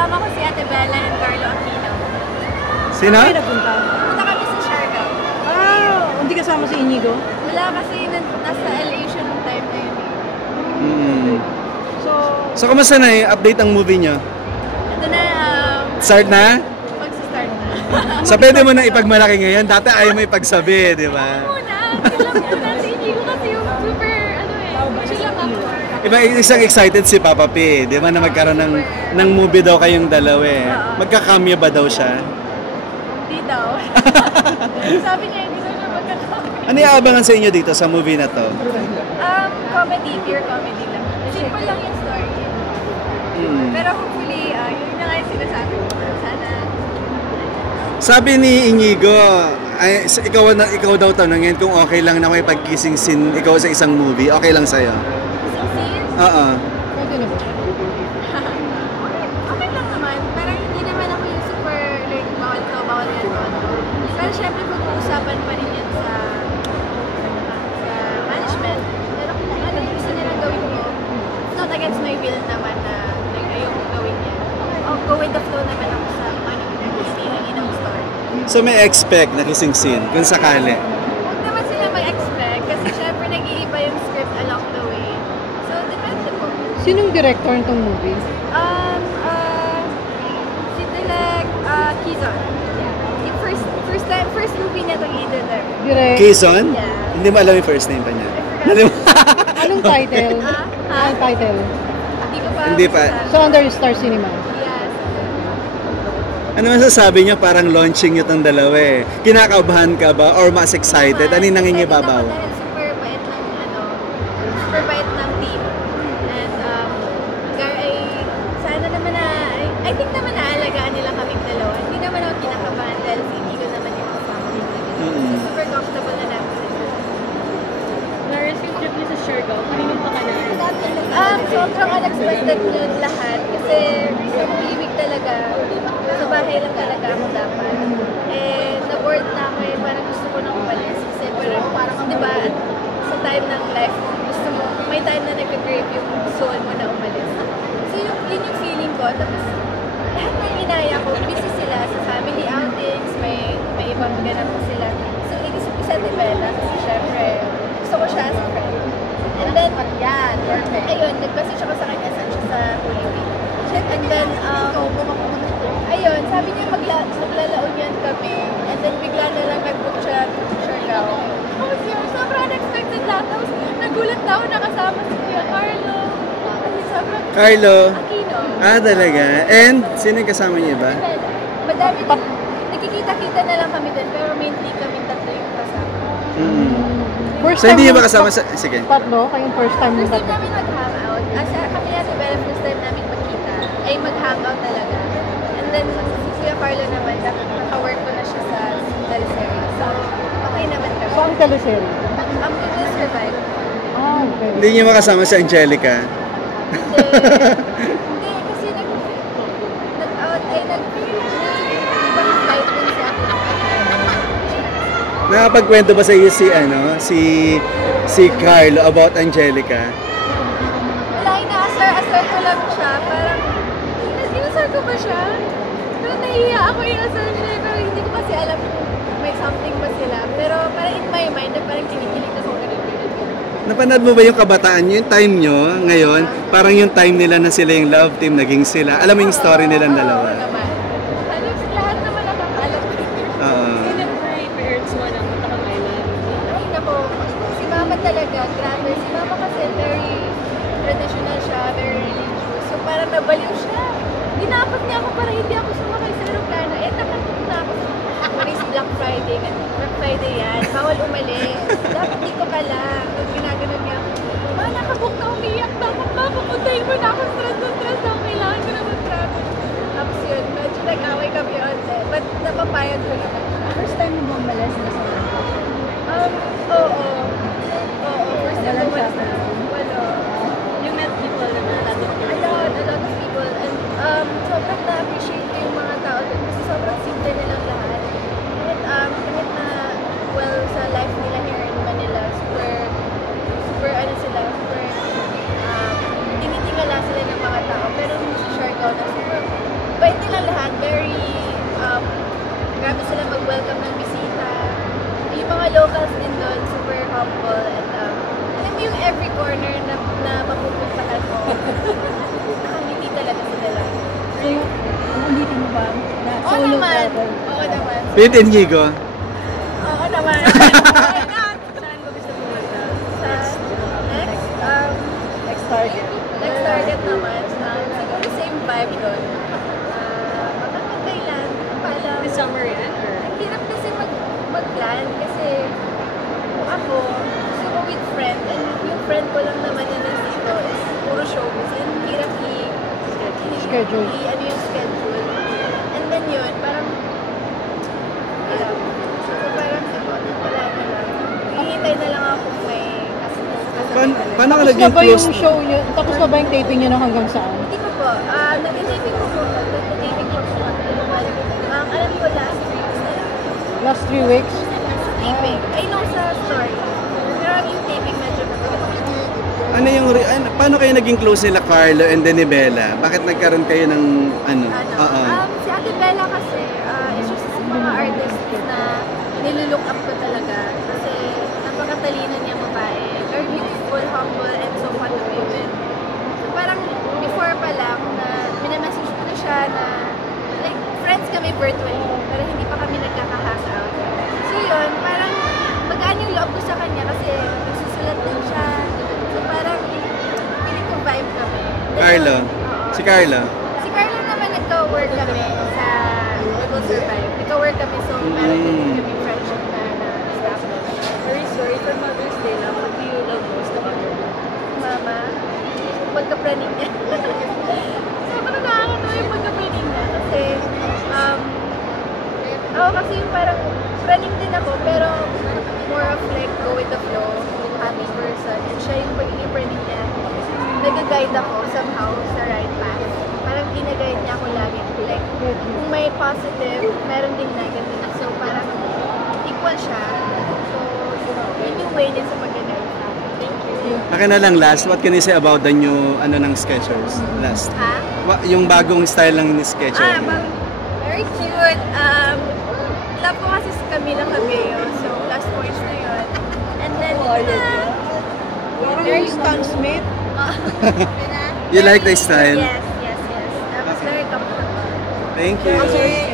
kasama ko si Ate Bella and Carlo Aquino. Sino? Saan kayo nagpunta? Punta kami sa Siargao. Hindi kasama si Inigo? Wala kasi nasa LA siya nung time na yun. So, kamusta na yung update ang movie nyo? Ito na, Start na? magsa-start na. So, pwede mo na ipagmalaki ngayon. Dati ayaw mo ipagsabi, di ba? Muna, kailan muna si Inigo kasi yung super, chill lang ako. Iba, isang excited si Papa P, di ba, na magkaroon ng movie daw kayong dalawa eh. Magkakamya ba daw siya? Hindi daw. Sabi niya, hindi daw siya magkakapit. Ano yung abangan sa inyo dito sa movie na to? Comedy, pure comedy lang. Simple lang yung story. Pero hopefully, yun na nga yung sinasabi ko. Sana. Sabi ni Inigo, ay, ikaw daw tanongin kung okay lang na may pag-kissing scene ikaw sa isang movie. Okay lang sa'yo? Scene? Oo. Pwede na ba? Okay lang naman. Pero hindi naman ako yung super, like, bawal to, bawal yan, bawal to. Pero syempre, pag-uusapan pa rin yan sa management. Pero kung ano yung gusto nilang gawin ko, it's not against my will naman na like, ayoko gawin yan. Go with the flow naman ako sa ano yung feeling ng story. So may expect na kissing scene kung sakali. Huwag naman sila mag-expect kasi syempre nag-iiba yung script along the way. So, depende po. Sinong director nitong movie? Si Dilek Kizon. Yung first movie niya itong i-direct. Direct. Quezon? Yeah. Hindi mo alam yung first name pa niya. Anong title? Anong title? Hindi ko pa. Hindi pa. So, under Star Cinema. Yes. Ano masasabi niyo parang launching niyo tong dalawa eh? Kinakabahan ka ba or mas excited? Ano yung nangingibabaw? Dahil super bait ng team. And sana naman I think naman naalagaan nila kaming dalawa. Hindi naman ako kinakabahan dahil si Inigo naman yung kasama ko. So, super comfortable na namin. Na-risk yung trip niyo sa Siargao, kanino pa ka na? Sobrang unexpected yun lahat kasi sa Holy Week talaga, sa bahay lang talaga ako dapat. Eh, na-bored na ako eh, parang gusto ko nang umalis kasi parang di ba, sa time ng life mo, gusto mo, may time na nag-crave yung soul mo na umalis. So yun yung feeling ko, tapos lahat ng inaya ko, busy sila sa family outings, may ibang ganap pa sila. So inisip ko sa Bella kasi syempre, gusto ko siya as a friend. And then, yan, perfect. Ayun, nag-message ako sa kanya sa Holy Week. And then, ayun, sabi niya maglalaon yan kami. And then, bigla na lang nag-book siya to Siargao. Oh, sobrang unexpected lang. Tapos, nagulat na ako nakasama si Kuya Carlo. Kasi sobrang Carlo? Aquino. Talaga? And, sino yung kasama niyo ba? Madami din. Nakikita-kita na lang kami din, pero mainly kami tatlo yung kasama. First So, hindi niyo niyo- ba kasama sa... Sige. Tatlo? Kayong first time First yung time tatlo? namin mag-hangout. Kami na si Bella, first time namin magkita. Ay mag-hangout talaga. And then, si Kuya Carlo naman, naka-work ko na siya sa teleserye. So, okay naman kami. Saan teleserye? We will survive. Okay. Hindi niyo makasama si Angelica. Hindi. Hindi, kasi nag-out, ay ibang flight din siya. Nakapagkwento ba sa iyo si Carlo about Angelica? Wala, inaasar-asar ko lang siya. Parang, inasar ko ba siya? Pero nahihiya ako inasar siya. Pero hindi ko kasi alam kung may something ba sila. Pero parang in my mind, parang kinikilig ako ganun. Napanood mo ba yung kabataan nyo, yung time nyo ngayon? Parang yung time nila na sila yung love team, naging sila. Alam mo yung story nilang dalawa? Oo naman. Halos lahat naman nakakalam. Sino yung parents mo na Punta Kang Island? Ay, nako. Si Mama talaga, grabe. Si Mama kasi very traditional siya, very religious. So parang nabaliw siya. Dinapot niya ako para hindi ako sumakay sa aeroplano. Eh, nakatok na ako sa Black Friday. Black Friday yan. Bawal umalis. Dapat dito ka lang. Tapos ginaganon niya. Ma, nakabook na umiyak. Dapat ma, pupuntahin mo na ako. Stress ako. Kailangan ko na mag-travel. Tapos yun, medyo nag-away kami onte. But napapayag ko naman siya. First time mo umalis na sa Oo. First time Walang ko travel? Wala. You met people na natin. A lot of people. And sobrang na-appreciate ko yung mga tao doon kasi sobrang simple nilang lahat. Kahit na, well, sa life nila here in Manila, super, super, tinitingala sila Oo naman. Oo naman. With Inigo. Oo naman. Why not? Saan ko gusto pumunta? Sa next, Next target. next target naman, siguro same vibe doon. Makakagailan, pala. This summer yan? Or? Ang hirap kasi mag-plan kasi kung ako, gusto ko with friend, and yung friend ko lang naman yun dito is puro showbiz, and hirap Schedule. ano yung schedule. And then yun, parang, hirap. So parang, wala na lang. Hihintay na lang ako kung may Paano ka Tapos na naging ba close? yung show nyo? Tapos na ba yung taping nyo na hanggang saan? Hindi pa po. Nag-taping ko po. Nag-taping ko po. Alam ko last week na lang. Last 3 weeks? Taping. I know sa story. Pero yung taping medyo Ano yung paano kayo naging close nila Carlo and then ni Bella? Bakit nagkaroon kayo ng ano? Oo. Si Ate Bella kasi, isa sa mga artists na nilulook up ko talaga. Kasi napakatalino niya babae. Very beautiful, humble, and so fun to be with. So parang before pa lang na minamessage ko na siya na like friends kami virtually pero hindi pa kami nagkaka-hangout. So yun, parang magaan yung loob ko sa kanya kasi nagsusulat din siya. So parang feeling ko vibe kami. Then, Carlo. oo. Si Carlo. Si Carlo naman nagka-work kami sa We Will Survive. Nagka-work kami so parang hindi kami friendship na establish. Very sorry for Mother's Day lang. What do you love most about your mom? Mama, pagka-planning niya. Sobrang nakakatawa yung pagka-planning niya kasi ako kasi yung parang planning din ako pero more of like go with the flow, happy person. And siya yung pagiging planning niya. Nag-guide ako somehow sa right path. Parang gina-guide niya ako lagi. Like, kung may positive, meron din negative. So parang equal siya. So, yun yung way niya sa pag-guide sa akin. Thank you. Akin na lang last, what can you say about the new ng Skechers? Last. Ha? Yung bagong style lang ni Skechers. Very cute. Love ko kasi si Camila Cabello. So, last points na yun. And then, Very Stan Smith. You like the style? Yes. That was very comfortable. Thank you. Sorry,